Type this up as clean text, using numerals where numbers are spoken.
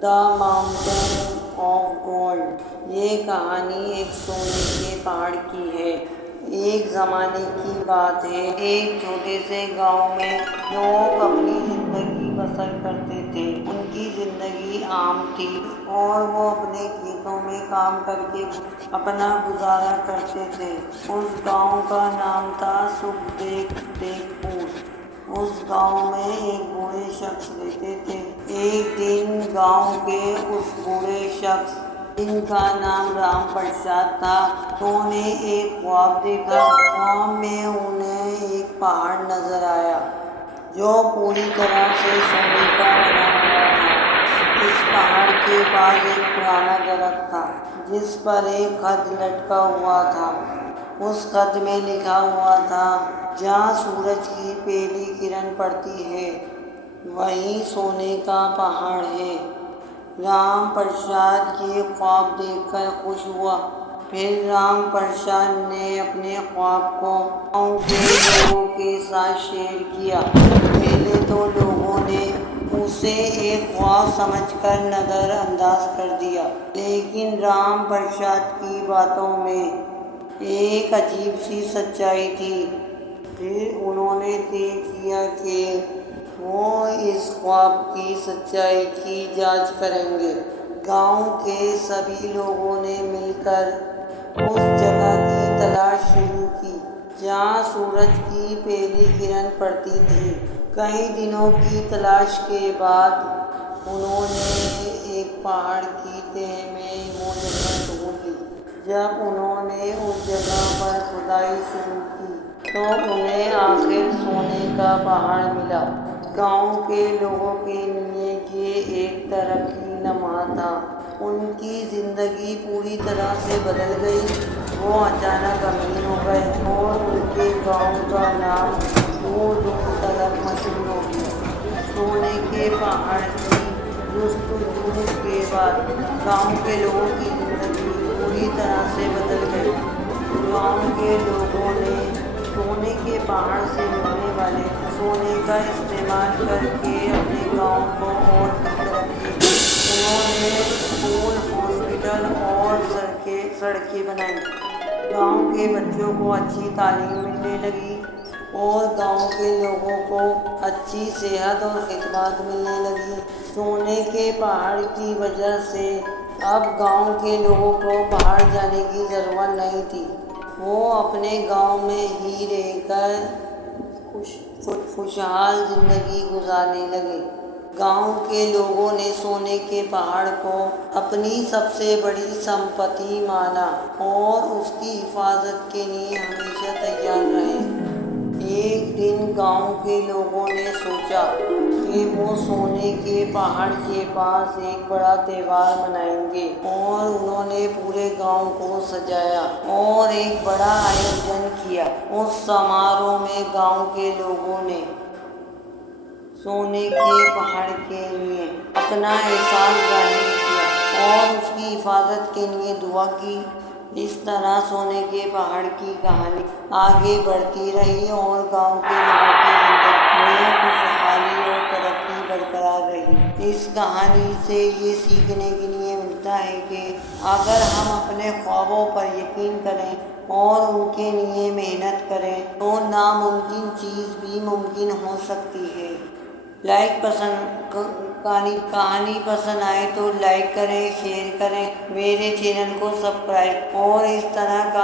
The mountain of gold. یہ کہانی ایک سونے کے پہاڑ کی ہے۔ ایک زمانے کی بات ہے، ایک چھوٹے سے گاؤں میں لوگ اپنی زندگی بسر کرتے تھے۔ ان کی زندگی عام تھی اور وہ اپنے کھیتوں میں کام کر کے اپنا گزارا کرتے تھے۔ اس گاؤں کا نام تھا سکھ دیو پور۔ اس گاؤں میں ایک بوڑھے شخص رہتے تھے۔ ایک دن گاؤں کے اس بوڑھے شخص، جن کا نام رام پرساد تھا، انہوں نے ایک خواب دیکھا۔ خواب میں انہیں ایک پہاڑ نظر آیا جو پوری طرح سے سونے کا بنا ہوا تھا۔ اس پہاڑ کے پاس ایک پرانا درخت تھا جس پر ایک خط لٹکا ہوا تھا۔ اس خط میں لکھا ہوا تھا، جہاں سورج کی پہلی کرن پڑتی ہے وہیں سونے کا پہاڑ ہے۔ رام پرساد یہ خواب دیکھ کر خوش ہوا۔ پھر رام پرساد نے اپنے خواب کو گاؤں کے لوگوں کے ساتھ شیئر کیا۔ پہلے تو لوگوں نے اسے ایک خواب سمجھ کر نظر انداز کر دیا، لیکن رام پرساد کی باتوں میں ایک عجیب سی سچائی تھی۔ پھر انہوں نے طے کیا کہ وہ اس خواب کی سچائی کی جانچ کریں گے۔ گاؤں کے سبھی لوگوں نے مل کر اس جگہ کی تلاش شروع کی جہاں سورج کی پہلی کرن پڑتی تھی۔ کئی دنوں کی تلاش کے بعد انہوں نے ایک پہاڑ کی تہہ میں وہ جگہ ڈھونڈ لی۔ جب انہوں نے اس جگہ پر کھدائی شروع کی تو انہیں آخر سونے کا پہاڑ ملا۔ گاؤں کے لوگوں کے لیے یہ ایک تاریخی لمحہ تھا۔ ان کی زندگی پوری طرح سے بدل گئی۔ وہ اچانک امیر ہو گئے اور ان کے گاؤں کا نام دور دور تک مشہور ہو گیا۔ سونے کے پہاڑ کی جستجو کے بعد گاؤں کے لوگوں کی زندگی پوری طرح سے بدل گئی۔ گاؤں کے لوگوں نے سونے کے پہاڑ سے ملنے والے سونے کا استعمال کر کے اپنے گاؤں کو اور بھی ترقی دی۔ انہوں نے اسکول، ہاسپٹل اور سڑکیں بنائیں۔ گاؤں کے بچوں کو اچھی تعلیم ملنے لگی اور گاؤں کے لوگوں کو اچھی صحت اور خدمات ملنے لگی۔ سونے کے پہاڑ کی وجہ سے اب گاؤں کے لوگوں کو باہر جانے کی ضرورت نہیں تھی۔ وہ اپنے گاؤں میں ہی رہ کر خوشحال زندگی گزارنے لگے۔ گاؤں کے لوگوں نے سونے کے پہاڑ کو اپنی سب سے بڑی سمپتی مانا اور اس کی حفاظت کے لیے ہمیشہ تیار رہے۔ ایک دن گاؤں کے لوگوں نے سوچا کہ وہ سونے کے پہاڑ کے پاس ایک بڑا تہوار منائیں گے اور انہوں نے پورے گاؤں کو سجایا اور ایک بڑا آیوجن کیا۔ اس تہوار میں گاؤں کے لوگوں نے سونے کے پہاڑ کے لیے اپنا احساس ظاہر کیا اور اس کی حفاظت کے لیے دعا کی۔ اس طرح سونے کے پہاڑ کی کہانی آگے بڑھتی رہی اور گاؤں کے لوگوں کی زندگی میں خوشحالی اور ترقی برقرار رہی۔ اس کہانی سے یہ سیکھنے کے لیے ملتا ہے کہ اگر ہم اپنے خوابوں پر یقین کریں اور ان کے لیے محنت کریں تو ناممکن چیز بھی ممکن ہو سکتی ہے۔ کہانی پسند آئے تو لائک کریں، شیئر کریں، میرے چینل کو سبسکرائب اور اس طرح کا